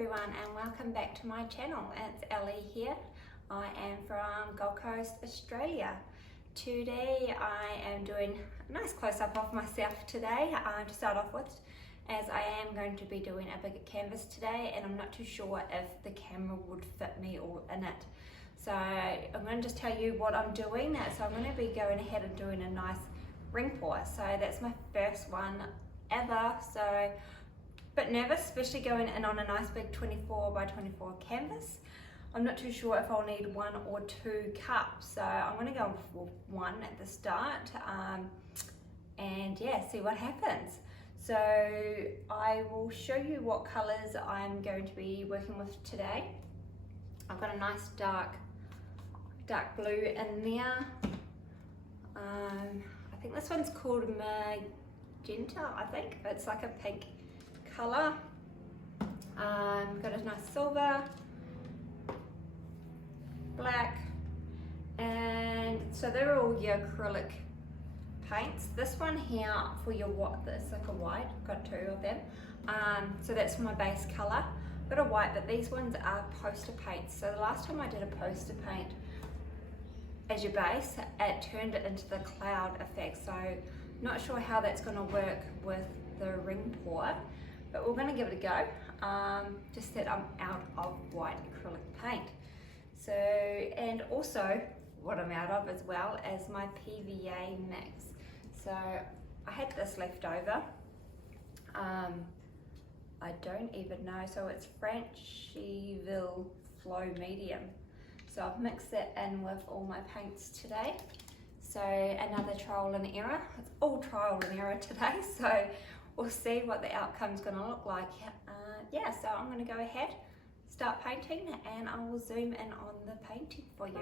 everyone and welcome back to my channel. It's Ellie here. I am from Gold Coast, Australia. Today I am doing a nice close-up of myself today to start off with, as I am going to be doing a bigger canvas today and I'm not too sure if the camera would fit me all in it. So I'm going to just tell you what I'm doing. So I'm going to be going ahead and doing a nice ring pour. So that's my first one ever. So bit nervous, especially going in on a nice big 24 by 24 canvas. I'm not too sure if I'll need 1 or 2 cups, so I'm going to go for 1 at the start and yeah, see what happens. So I will show you what colours I'm going to be working with today. I've got a nice dark blue in there. I think this one's called magenta. I think it's like a pink colour. Got a nice silver, black, and so they're all your acrylic paints. This one here for your what? That's like a white. Got 2 of them. So that's my base colour. Got a white, but these ones are poster paints. So the last time I did a poster paint as your base, it turned it into the cloud effect. So not sure how that's going to work with the ring pour, but we're going to give it a go. Just that I'm out of white acrylic paint. So, and also what I'm out of as well as my PVA mix. So I had this left over. I don't even know, so it's Francheville Flow Medium. So I've mixed that in with all my paints today. So another trial and error. It's all trial and error today, so we'll see what the outcome's going to look like. Yeah, so I'm going to go ahead, start painting, and I will zoom in on the painting for you.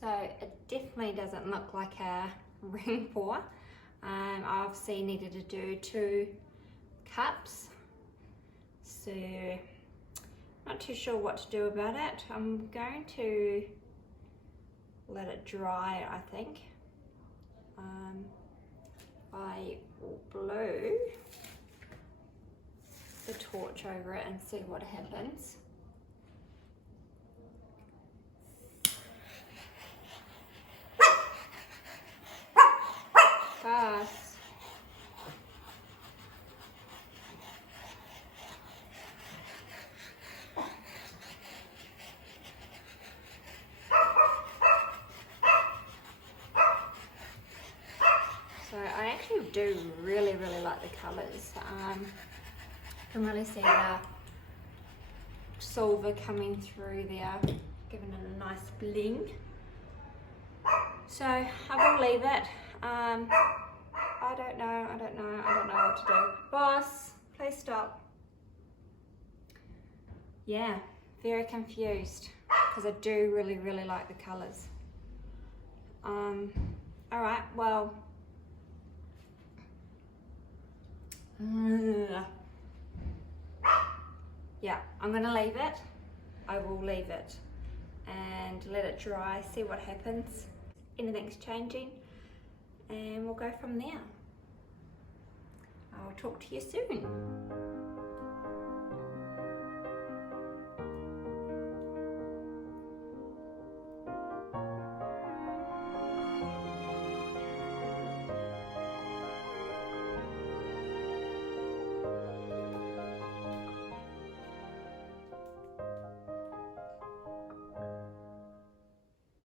So it definitely doesn't look like a ring pour. I obviously needed to do 2 cups. So not too sure what to do about it. I'm going to let it dry, I think. I will blow the torch over it and see what happens. Fast. So I actually do really like the colours. You can really see the silver coming through there, giving it a nice bling. So I will leave it. I don't know what to do. Boss, please stop. Yeah, very confused because I do really like the colours. Alright, well, yeah, I'm gonna leave it. I will leave it and let it dry, see what happens. Anything's changing, and we'll go from there. I'll talk to you soon.